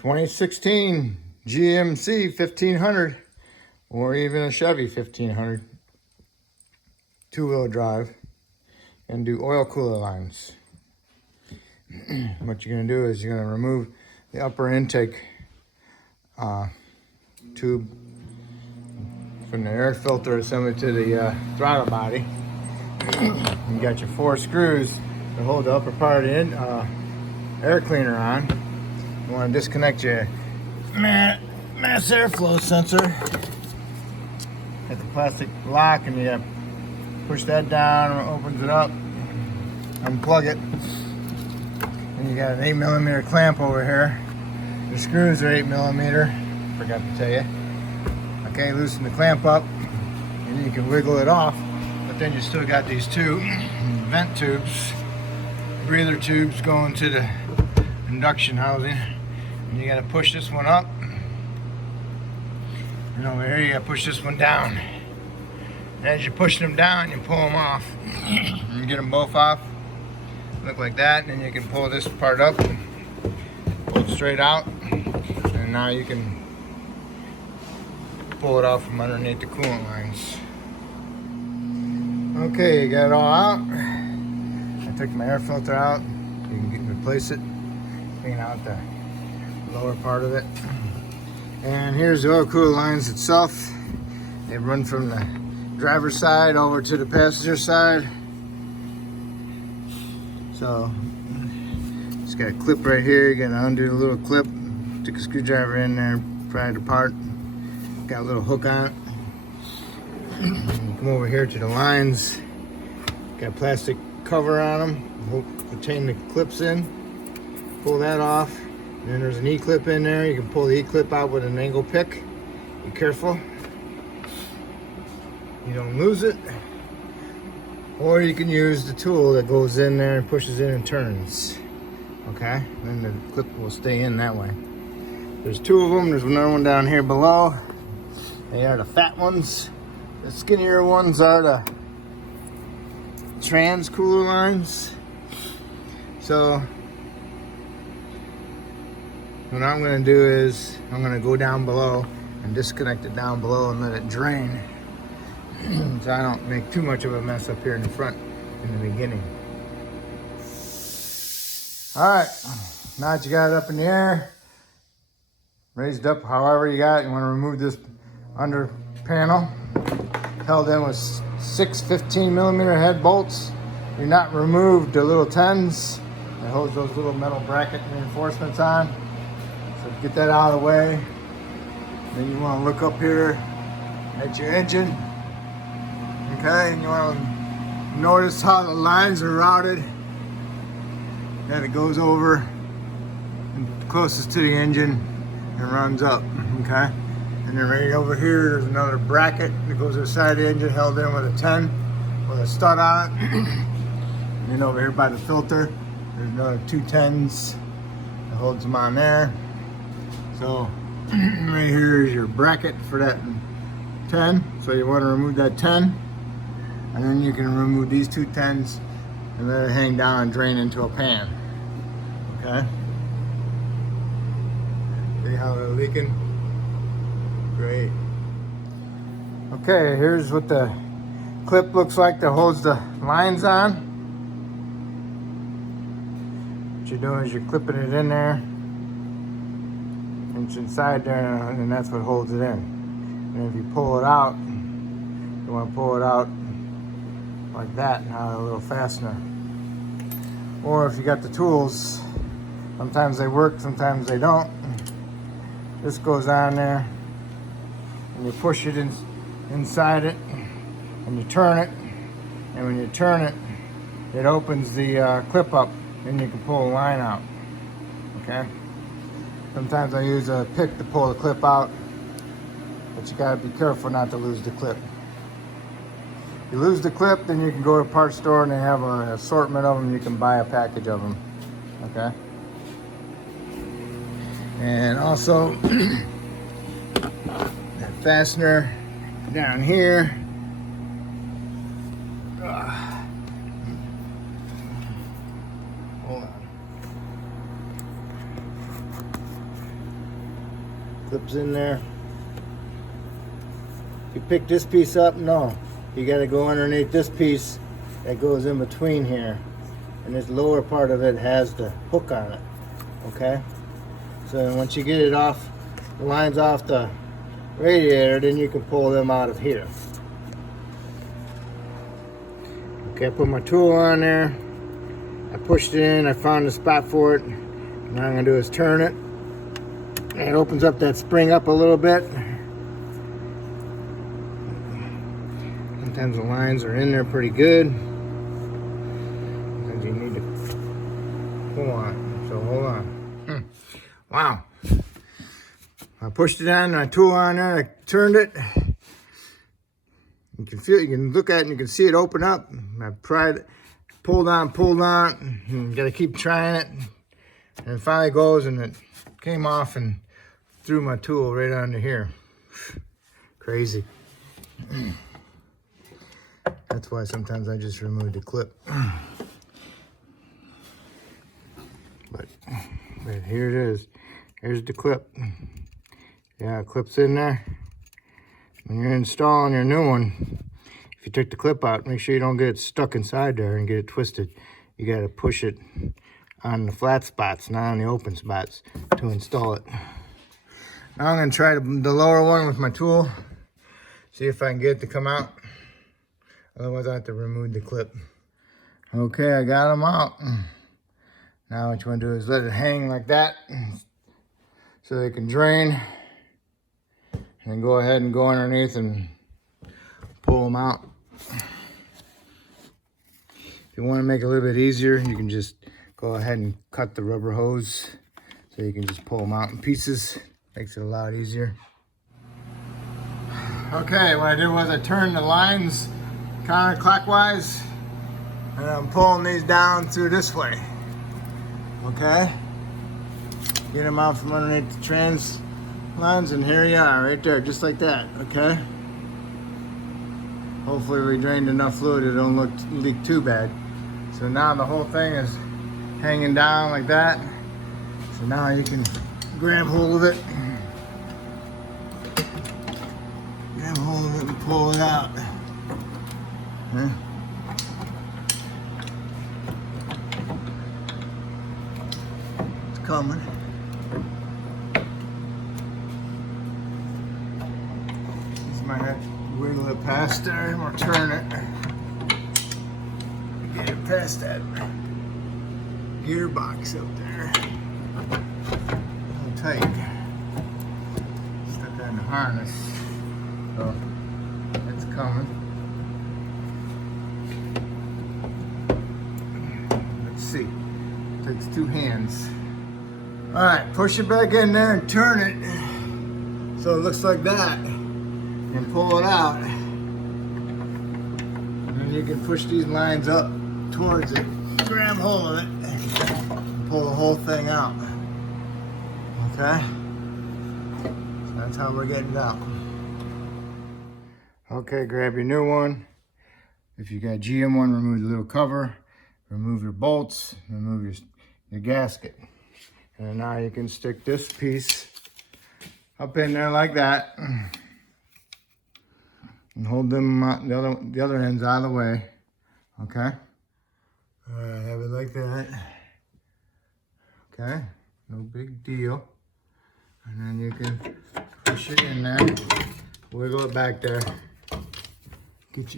2016 GMC 1500 or even a Chevy 1500, two-wheel drive, and do oil cooler lines. What you're going to do is you're going to remove the upper intake tube from the air filter assembly to the throttle body. You got your 4 screws to hold the upper part of the air cleaner on. You want to disconnect your mass airflow sensor at the plastic lock, and you push that down, it opens it up, unplug it, and you got an 8mm clamp over here. The screws are 8mm, forgot to tell you. Okay, loosen the clamp up, and then you can wiggle it off, but then you still got these 2 vent tubes, breather tubes going to the induction housing. And you gotta push this one up, and over here you gotta push this one down. And as you're pushing them down, you pull them off. You get them both off, look like that, and then you can pull this part up, pull it straight out, and now you can pull it off from underneath the coolant lines. Okay, you got it all out. I took my air filter out. You can replace it, clean out the lower part of it. And here's the oil cooler lines itself. They run from the driver's side over to the passenger side. So it's got a clip right here. You gotta undo the little clip, stick a screwdriver in there, pry it apart. Got a little hook on it. You come over here to the lines. Got a plastic cover on them. Retain the clips in. Pull that off. And then there's an E-clip in there. You can pull the E-clip out with an angle pick. Be careful you don't lose it. Or you can use the tool that goes in there and pushes in and turns. Okay? And then the clip will stay in that way. There's 2 of them. There's another one down here below. They are the fat ones. The skinnier ones are the trans cooler lines. So what I'm going to do is I'm going to go down below and disconnect it down below and let it drain, so I don't make too much of a mess up here in the front in the beginning. Alright, now that you got it up in the air, raised up however you got it, you want to remove this under panel, held in with 6 15mm head bolts. You're not removed the little 10s that holds those little metal bracket reinforcements on. So get that out of the way. Then you want to look up here at your engine. Okay, and you want to notice how the lines are routed. That it goes over and closest to the engine and runs up. Okay, and then right over here there's another bracket that goes to the side of the engine, held in with a 10 with a stud on it. And then over here by the filter there's another 2 10s that holds them on there. So right here is your bracket for that 10. So you want to remove that 10, and then you can remove these 2 10s and let it hang down and drain into a pan. Okay. See how they're leaking? Great. Okay, here's what the clip looks like that holds the lines on. What you're doing is you're clipping it in there. It's inside there, and that's what holds it in. And if you pull it out, you want to pull it out like that, now a little fastener. Or if you got the tools, sometimes they work, sometimes they don't. This goes on there, and you push it inside it, and you turn it, and when you turn it, it opens the clip up, and you can pull a line out. Okay? Sometimes I use a pick to pull the clip out, but you gotta be careful not to lose the clip. If you lose the clip, then you can go to a parts store and they have an assortment of them. You can buy a package of them, okay? And also, that fastener down here. Hold on. Clips in there. If you pick this piece up, no. You gotta go underneath this piece that goes in between here. And this lower part of it has the hook on it, okay? So once you get it off, the lines off the radiator, then you can pull them out of here. Okay, I put my tool on there. I pushed it in, I found a spot for it. Now I'm gonna do is turn it. And it opens up that spring up a little bit. Sometimes the lines are in there pretty good. Sometimes you need to pull on it. So hold on. Wow. I pushed it on, my tool on there, I turned it. You can feel it, you can look at it and you can see it open up. I pried it, pulled on, you gotta keep trying it. And it finally goes and it came off and threw my tool right onto here. Crazy. That's why sometimes I just remove the clip. But here it is. Here's the clip. Yeah, it clips in there. When you're installing your new one, if you take the clip out, make sure you don't get it stuck inside there and get it twisted. You gotta push it on the flat spots, not on the open spots, to install it. Now I'm gonna try the lower one with my tool, see if I can get it to come out. Otherwise I have to remove the clip. Okay, I got them out. Now what you wanna do is let it hang like that so they can drain. And then go ahead and go underneath and pull them out. If you want to make it a little bit easier, you can just go ahead and cut the rubber hose so you can just pull them out in pieces. Makes it a lot easier. Okay, what I did was I turned the lines counterclockwise and I'm pulling these down through this way. Okay? Get them out from underneath the trans lines, and here you are, right there, just like that, okay? Hopefully we drained enough fluid it don't leak too bad. So now the whole thing is hanging down like that. So now you can grab hold of it. Grab hold of it and pull it out. Huh? It's coming. Might have to wiggle it past there or turn it. Get it past that gearbox up there. A little tight. Stuck on the harness. So it's coming. Let's see. It takes two hands. Alright, push it back in there and turn it so it looks like that. And pull it out, and you can push these lines up towards it, grab hold of it, and pull the whole thing out. Okay? So that's how we're getting it out. Okay, grab your new one. If you got GM one, remove the little cover, remove your bolts, remove your gasket. And now you can stick this piece up in there like that. And hold them the other ends out of the way, okay? All right, have it like that. Okay, no big deal. And then you can push it in there, wiggle it back there. Get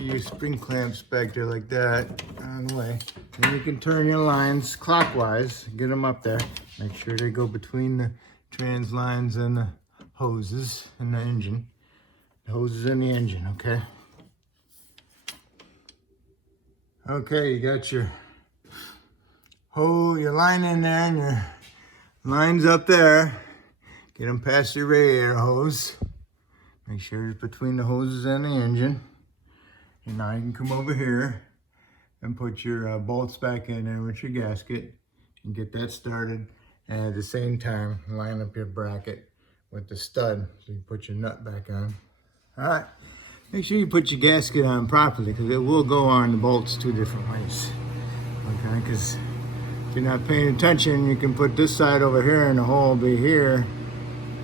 your spring clamps back there like that, on the way. Then you can turn your lines clockwise, get them up there. Make sure they go between the trans lines and the hoses and the engine. The hoses in the engine, okay? Okay, you got your hose, your line in there, and your lines up there. Get them past your radiator hose. Make sure it's between the hoses and the engine. And now you can come over here and put your bolts back in there with your gasket and get that started. And at the same time, line up your bracket with the stud so you put your nut back on. All right, make sure you put your gasket on properly because it will go on the bolts two different ways. Okay, because if you're not paying attention, you can put this side over here and the hole will be here.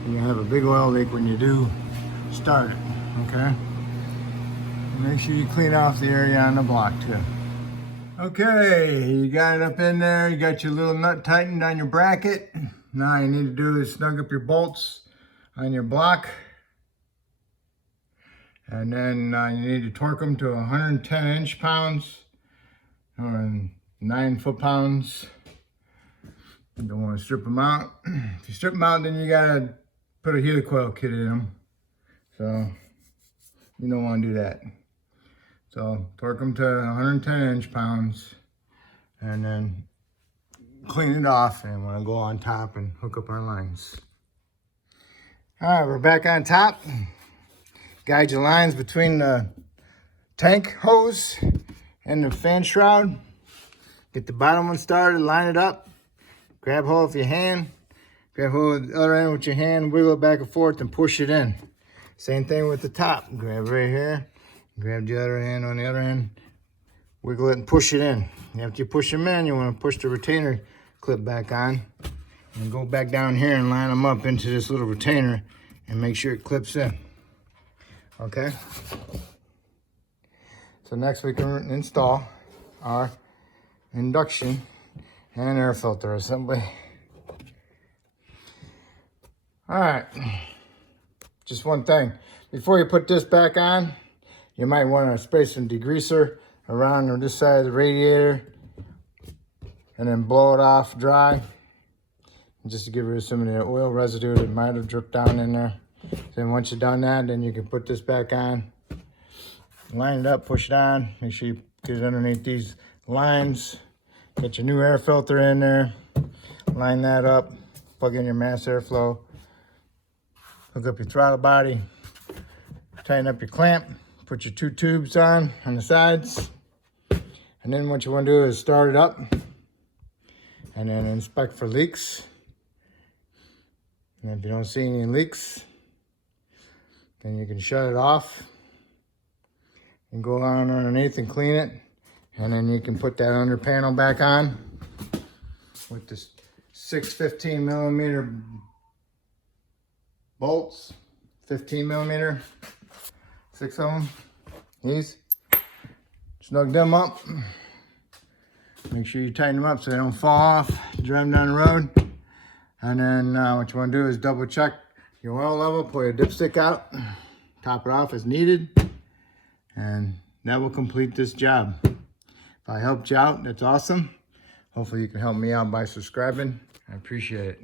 you have a big oil leak when you do start it, okay? Make sure you clean off the area on the block too. Okay, you got it up in there. You got your little nut tightened on your bracket. Now all you need to do is snug up your bolts on your block. And then you need to torque them to 110 inch-pounds or 9 foot-pounds. You don't want to strip them out. If you strip them out, then you gotta put a helicoil kit in them. So you don't want to do that. So torque them to 110 inch-pounds and then clean it off, and we'll go on top and hook up our lines. All right, we're back on top. Guide your lines between the tank hose and the fan shroud. Get the bottom one started, line it up. Grab hold with your hand. Grab hold of the other end with your hand, wiggle it back and forth and push it in. Same thing with the top. Grab right here. Grab the other hand on the other end. Wiggle it and push it in. After you push them in, you want to push the retainer clip back on. And go back down here and line them up into this little retainer and make sure it clips in. Okay? So next we can install our induction and air filter assembly. All right, just one thing. Before you put this back on, you might want to spray some degreaser around on this side of the radiator and then blow it off dry, just to get rid of some of the oil residue that might have dripped down in there. Then once you've done that, then you can put this back on, line it up, push it on, make sure you get it underneath these lines. Get your new air filter in there, line that up, plug in your mass airflow, hook up your throttle body, tighten up your clamp, put your 2 tubes on the sides, and then what you want to do is start it up and then inspect for leaks. And if you don't see any leaks, then you can shut it off and go on underneath and clean it. And then you can put that under panel back on with the 6 15mm bolts, 15mm, 6 of them. These, snug them up. Make sure you tighten them up so they don't fall off. Drive them down the road. And then what you want to do is double check your oil level, pull your dipstick out, top it off as needed, and that will complete this job. If I helped you out, that's awesome. Hopefully you can help me out by subscribing. I appreciate it.